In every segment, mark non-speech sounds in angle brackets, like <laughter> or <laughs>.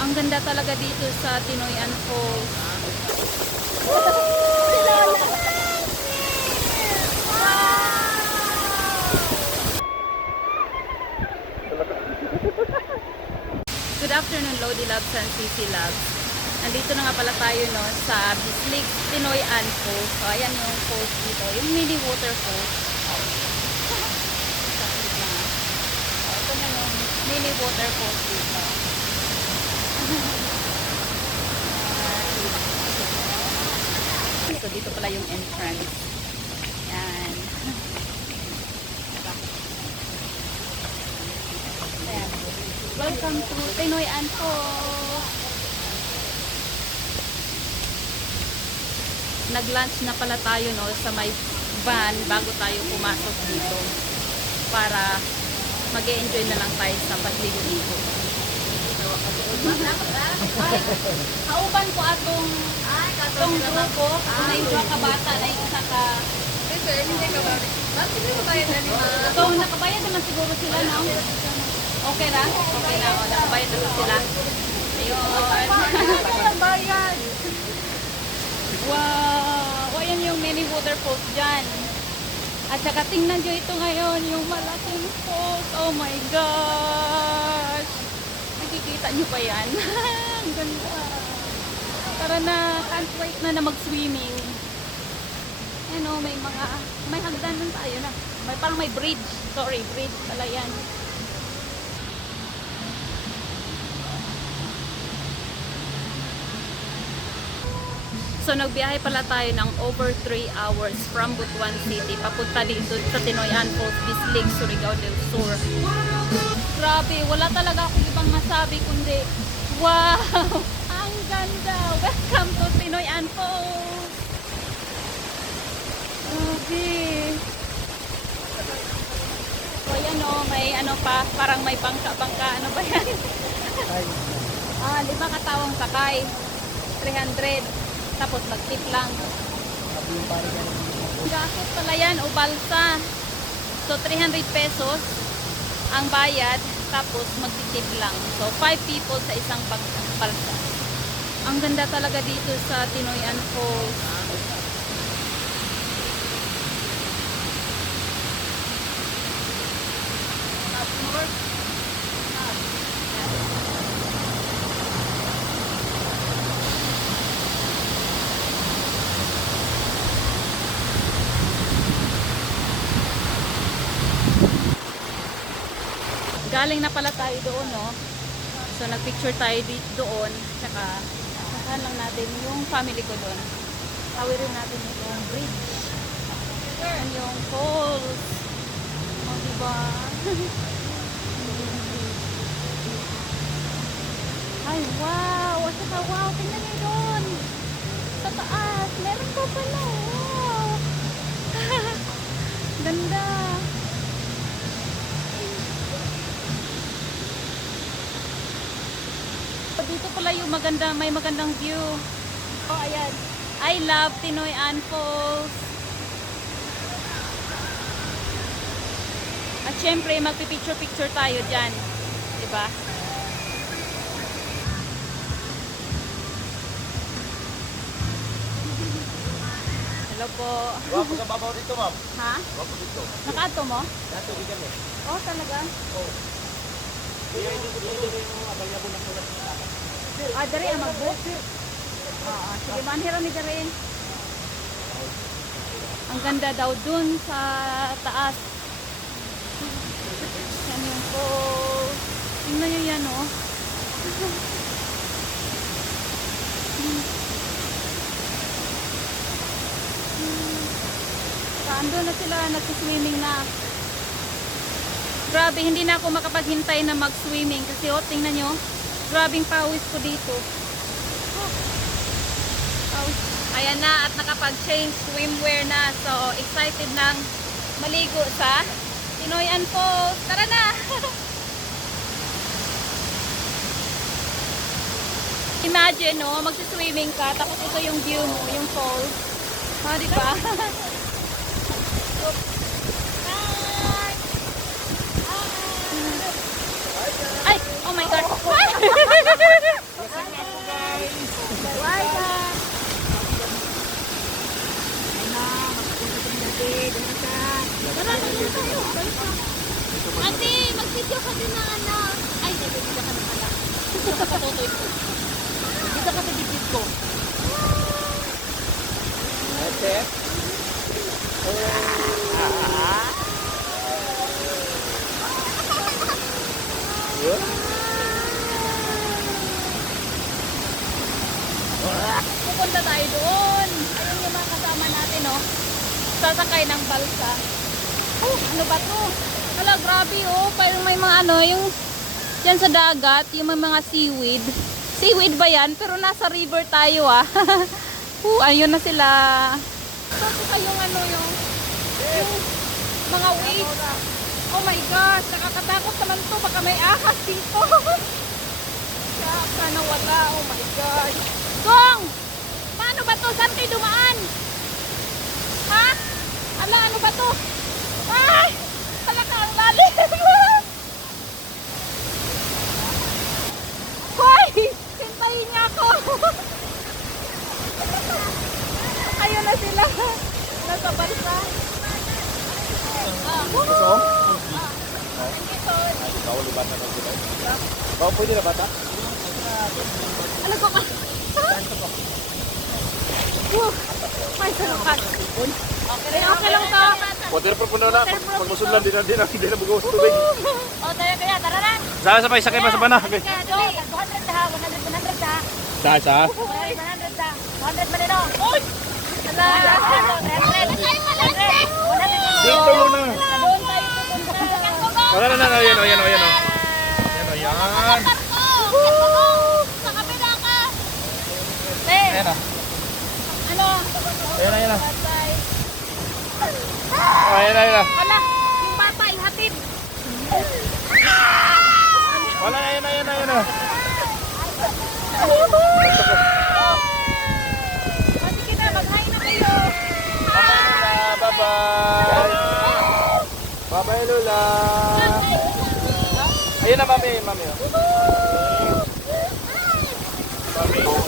Ang ganda talaga dito sa Tinoyan Falls. Good afternoon, Lodi Labs and CC Labs. Nandito na nga pala tayo no, sa Bislig Tinoy An Falls. So, ayan yung falls dito. Yung mini waterfalls. Ito na yung mini waterfalls dito. So, dito pala yung entrance. Yan. Ayan. Welcome to Pinoy Anpo. Nag-lunch na pala tayo no sa may van bago tayo pumasok dito para mag enjoy na lang tayo sa pagligo-ligo. Ay, kauban ko atong atong grupo, kung na yung dua ka bata na yung isa ka Sir, hindi ka ba? Bakit hindi mo tayo na ni Ma? So, nakabayad naman siguro sila, no? Okay na? Okay na, o. Nakabayad naman sila. Ayun. Bayan! Wow! O, yan yung mini waterfalls dyan. At saka tingnan nyo ito ngayon, yung malaking falls. Oh my gosh! Nakikita nyo pa yan? <laughs> Ang ganda. Tara na, can't wait na na mag-swimming. Ano, may mga, may hagdanan tayo na. May, parang may bridge. Sorry, bridge pala yan. So nagbiyahe pala tayo ng over 3 hours from Butuan City papunta dito sa Tinoyan Falls, Bislig, Surigao del Sur. Grabe, wala talaga akong ibang masabi kundi wow! Ang ganda! Welcome to Tinoyan Falls! Grabe! So ayan o, may ano pa, parang may bangka-bangka. Ano ba yan? ah, lima katawang sakay. 300. Tapos mag-tip lang. Gastos pala yan o balsa. So 300 pesos ang bayad. Tapos mag-tip lang. So 5 people sa isang balsa. Ang ganda talaga dito sa Tinoyan Falls. Galing na pala tayo doon, no? So, nagpicture tayo dito doon. Tsaka, nasahan lang natin yung family ko doon. Tawirin natin yung bridge. Yan yung falls. O, diba? <laughs> Ay, wow! At saka, wow! Tingnan nyo doon! Sa taas! Meron pa pala! Wow! <laughs> Ganda! Dito pala yung maganda, may magandang view. Oh, ayan. I love Tinoy Ann Falls. At syempre, magpipicture-picture tayo dyan. Diba? Hello po. Wapo sa babaw dito, ma'am. Ha? Wapo dito. Nakato mo? Nato di kami. Oh, talaga? Kaya hindi ko dito yung available na takas. Ah, dari ang mag-book? Oo, sige, manhiram ni Darin. Ang ganda daw dun sa taas. Yan yung falls. Tingnan nyo yan, oh. Paando na sila, nagsiswimming na. Grabe, hindi na ako makapaghintay na mag-swimming kasi oh, tingnan nyo. Grabing pawis ko dito. Oh. Ayan na at nakapag-change swimwear na. So, excited nang maligo sa Tinoyan Falls. Tara na! <laughs> Imagine, no, magsiswimming ka, tapos ito yung view mo, yung falls. Ha, di ba? <laughs> Ay! Oh my God! Ate, mag-video ka din ng anak. Ay, nag-video ka na pala. Dito ka sa bibig ko. Ate. Oh. Ah, ah, ah. Pupunta tayo doon. Ayun yung mga kasama natin, oh. Sasakay ng balsa. Oh, ano ba to? Hala, grabe, oh. Parang may mga ano, yung dyan sa dagat, yung may mga seaweed. Seaweed ba yan? Pero nasa river tayo, ah. <laughs> oh, ayun na sila. Tapos pa yung ano, yung, yung mga waves. Oh my gosh, nakakatakot naman to. Baka may ahas dito. <laughs> Saka nawala. Oh my gosh. Gong! Paano ba to? Saan kayo dumaan? Ha? Ala, ano ba to? Ay! Ala ka, ang lalim! <laughs> Hoy! Hintayin niya ako! <laughs> Ayun na sila. Nasa balsa. Ah, Ito? Bata ng sila. Bawal pwede na bata? Ano ko ka? Okay, okay lang to. Waterproof po na na. Pag masunlan, di na, di na, di na bugawas tubig. <laughs> O, tayo kaya, tara na. Saka sabay, sakay pa sa bana. Okay. Kaya, dali. 200 ha, 100, 100 ha. Saka sa? 100, 100 ha. 100 man ito. Uy! Ala, 100, 100, 100. Dito muna. Wala na na. Ayan o, ayan o, ayan o. Ayan o, yan. Sa kabila ka. Te, Ayan o. ano? Ayan na, ayan na. Patay. Oh, ayan na, ayan na. Wala, yung bata, ihatid. Wala na, ayan na, ayan na, ayan na. O, sige na, mag-hi na kayo. Bye-bye. Bye-bye. Bye-bye, Lola. Ayun na, mami, mami. oh. Mami.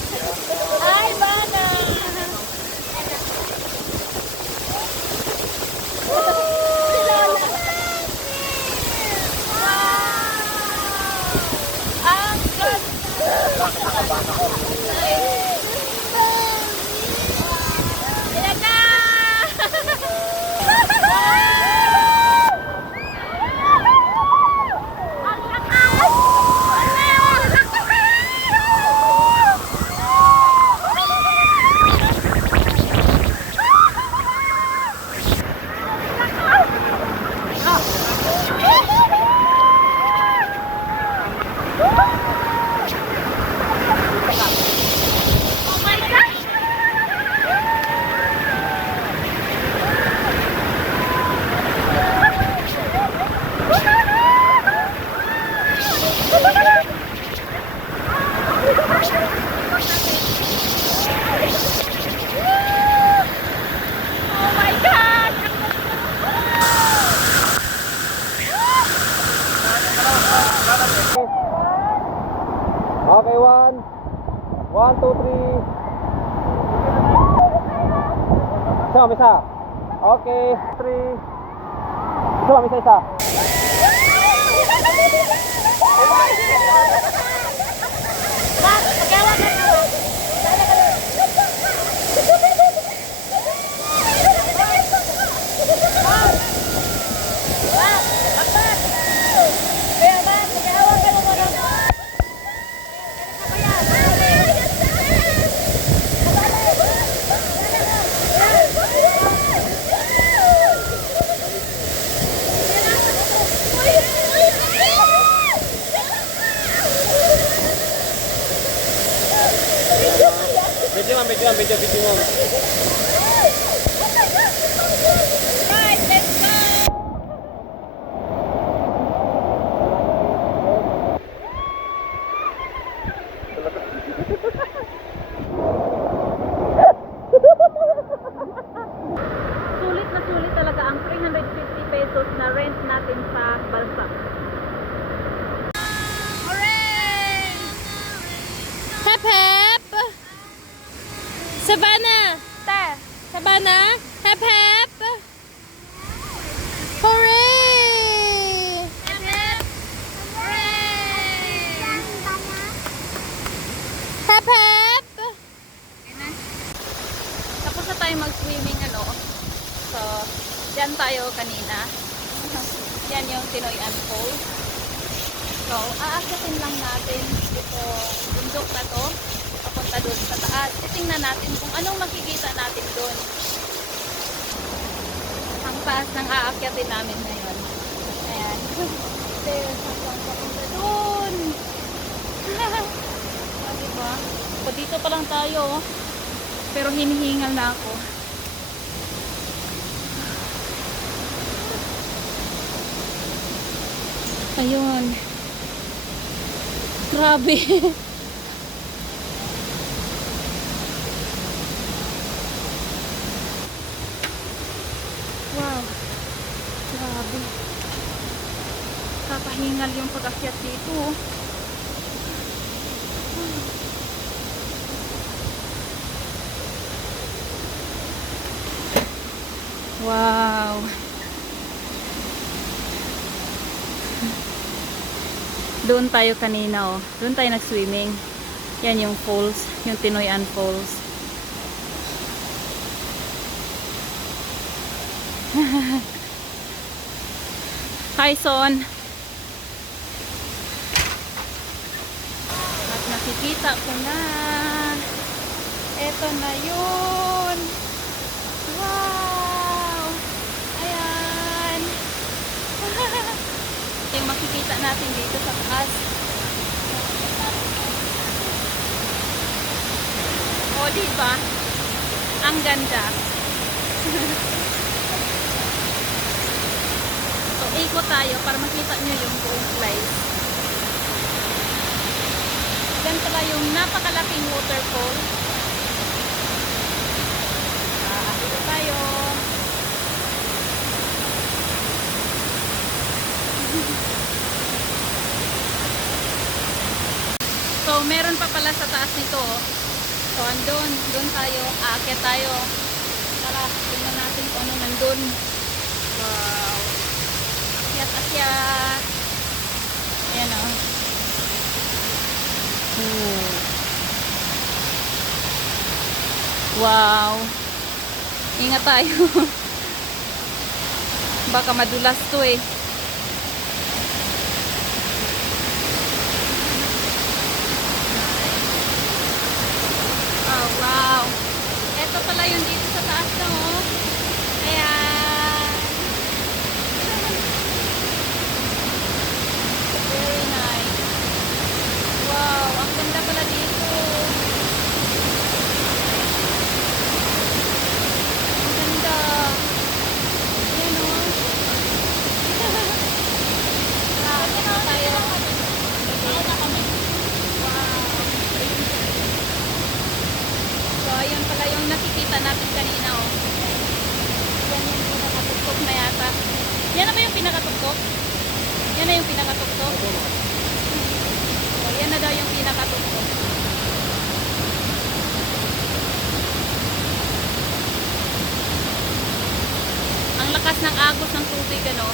Okay, one. One, two, three. Isa, mami, isa. Okay, three. Isa, isa, isa. Video, ma'am, video, ma'am, video, video, ma'am. Right, let's go! sulit na sulit talaga ang 350 pesos na rent natin sa Balsa. Hooray! Hep hep! Savannah! Te! Savannah! Hep hep! Hooray! Hep hep! Hooray! Hep, hep! Tapos na tayo mag-swimming, ano. So, dyan tayo kanina. Yan yung Tinoyan Falls. So, aakyatin lang natin itong bundok na to papunta doon sa taas. Titingnan natin kung anong makikita natin doon. Ang taas ng aakyatin namin ngayon. Ayan. <laughs> Stairs papunta doon. <laughs> ah, diba? So, dito pa lang tayo. oh. Pero hinihingal na ako. Ayun. Grabe. wow. Grabe. Kakahingal yung pag-akyat dito. oh. Wow. Doon tayo kanina oh. Doon tayo nag-swimming. Yan yung falls, yung Tinoyan Falls. <laughs> Hi, Son. At nakikita ko na. Eto na yun. Wow! Ayan. yung makikita natin dito sa taas. O, di ba? Ang ganda. <laughs> so, ikot tayo para makita nyo yung buong place. Yan pala yung napakalaking waterfall. Ah, dito tayo. So, meron pa pala sa taas nito. oh. So, andun. Doon tayo. Aakyat tayo. Tara, tingnan natin kung ano nandun. Wow. Akyat, akyat. Ayan o. Oh. Wow. Ingat tayo. <laughs> Baka madulas to eh. Oh, wow. Ito pala yung dito sa taas na oh. Ayan. Very nice. Wow, ang ganda pala dito. Ang ganda. Ayan oh. Wow, ito tayo. Wow. So, ayun pala nakikita natin kanina, oh. Yan yung pinakatuktok na yata. Yan na ba yung pinakatuktok? Yan na yung pinakatuktok? So, yan na daw yung pinakatuktok. Ang lakas ng agos ng tubig, ano?